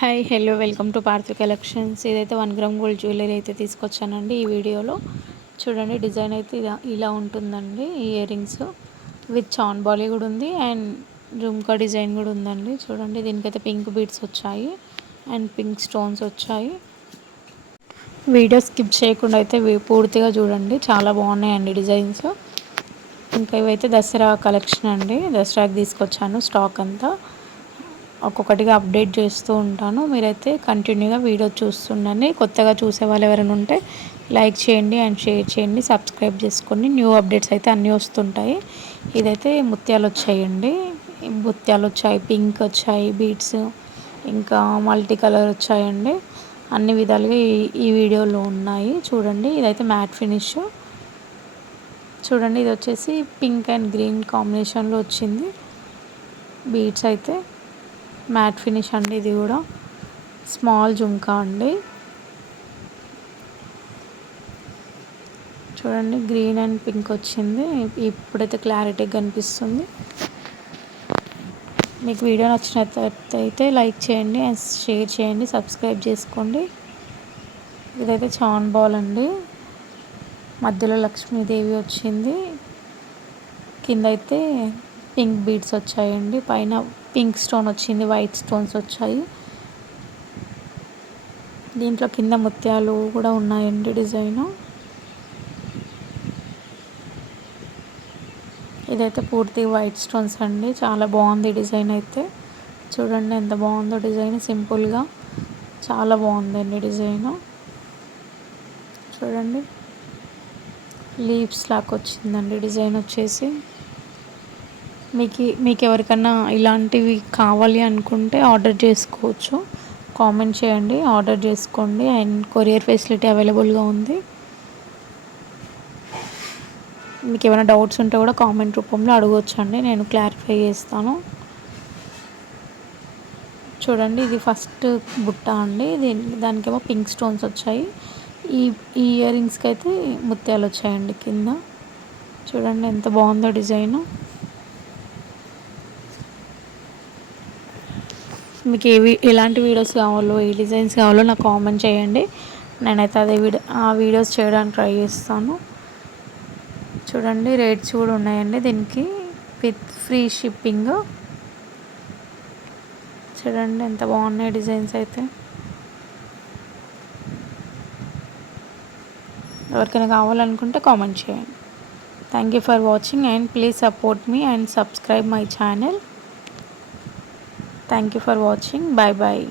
Hi hello welcome to Parthi collections. ఇదైతే 1 gram gold jewellery అయితే తీసుకొచ్చానండి ఈ వీడియోలో. చూడండి డిజైన్ అయితే ఇలా ఉంటుందండి. ఇయర్ రింగ్స్ విత్ చాన్ బాలీ కూడా ఉంది అండ్ జుమ్కా డిజైన్ కూడా ఉందండి. చూడండి దీనికైతే పింక్ బీడ్స్ వచ్చాయి అండ్ పింక్ స్టోన్స్ వచ్చాయి. వీడియో స్కిప్ చేయకుండా అయితే పూర్తిగా చూడండి, చాలా బాగున్నాయండి డిజైన్స్. ఇంకా ఇవైతే దసరా కలెక్షన్ అండి, దసరాకి తీసుకొచ్చాను. స్టాక్ అంతా ఒక్కొక్కటిగా అప్డేట్ చేస్తూ ఉంటాను. మీరైతే కంటిన్యూగా వీడియో చూస్తుండండి. కొత్తగా చూసే వాళ్ళు ఎవరైనా ఉంటే లైక్ చేయండి అండ్ షేర్ చేయండి, సబ్స్క్రైబ్ చేసుకోండి. న్యూ అప్డేట్స్ అయితే అన్నీ వస్తుంటాయి. ఇదైతే ముత్యాలు వచ్చాయండి, ముత్యాలు వచ్చాయి, పింక్ వచ్చాయి బీడ్స్, ఇంకా మల్టీ కలర్ వచ్చాయండి. అన్ని విధాలుగా ఈ వీడియోలో ఉన్నాయి. చూడండి ఇదైతే మ్యాట్ ఫినిష్. చూడండి ఇది వచ్చేసి పింక్ అండ్ గ్రీన్ కాంబినేషన్లో వచ్చింది. బీడ్స్ అయితే మ్యాట్ ఫినిష్ అండి. ఇది కూడా స్మాల్ జుమ్కా అండి. చూడండి గ్రీన్ అండ్ పింక్ వచ్చింది. ఇప్పుడైతే క్లారిటీగా కనిపిస్తుంది. మీకు వీడియో నచ్చినట్లయితే లైక్ చేయండి అండ్ షేర్ చేయండి, సబ్స్క్రైబ్ చేసుకోండి. ఇదైతే చాన్ బాల్ అండి, మధ్యలో లక్ష్మీదేవి వచ్చింది. కింద అయితే పింక్ బీడ్స్ వచ్చాయండి, పైన పింక్ స్టోన్ వచ్చింది, వైట్ స్టోన్స్ వచ్చాయి. దీంట్లో కింద ముత్యాలు కూడా ఉన్నాయండి డిజైను. ఇదైతే పూర్తి వైట్ స్టోన్స్ అండి, చాలా బాగుంది డిజైన్ అయితే. చూడండి ఎంత బాగుందో డిజైన్, సింపుల్గా చాలా బాగుందండి డిజైను. చూడండి లీవ్స్ లాగా వచ్చిందండి డిజైన్ వచ్చేసి. మీకు ఎవరికన్నా ఇలాంటివి కావాలి అనుకుంటే ఆర్డర్ చేసుకోవచ్చు. కామెంట్ చేయండి, ఆర్డర్ చేసుకోండి అండ్ కొరియర్ ఫెసిలిటీ అవైలబుల్గా ఉంది. మీకు ఏమైనా డౌట్స్ ఉంటే కూడా కామెంట్ రూపంలో అడగవచ్చండి, నేను క్లారిఫై చేస్తాను. చూడండి ఇది ఫస్ట్ బుట్ట అండి, దానికేమో పింక్ స్టోన్స్ వచ్చాయి. ఈ ఇయర్ రింగ్స్కి అయితే ముత్యాలు వచ్చాయండి కింద. చూడండి ఎంత బాగుందో డిజైను. మీకు ఎలాంటి వీడియోస్ కావాలో, ఏ డిజైన్స్ కావాలో నాకు కామెంట్ చేయండి. నేనైతే ఆ వీడియోస్ చేయడానికి ట్రై చేస్తాను. చూడండి రేట్స్ కూడా ఉన్నాయండి దీనికి, విత్ ఫ్రీ షిప్పింగ్. చూడండి ఎంత బాగున్నాయి డిజైన్స్ అయితే. ఎవరికైనా కావాలనుకుంటే కామెంట్ చేయండి. Thank you for watching and please support me and subscribe my channel. Thank you for watching. Bye bye.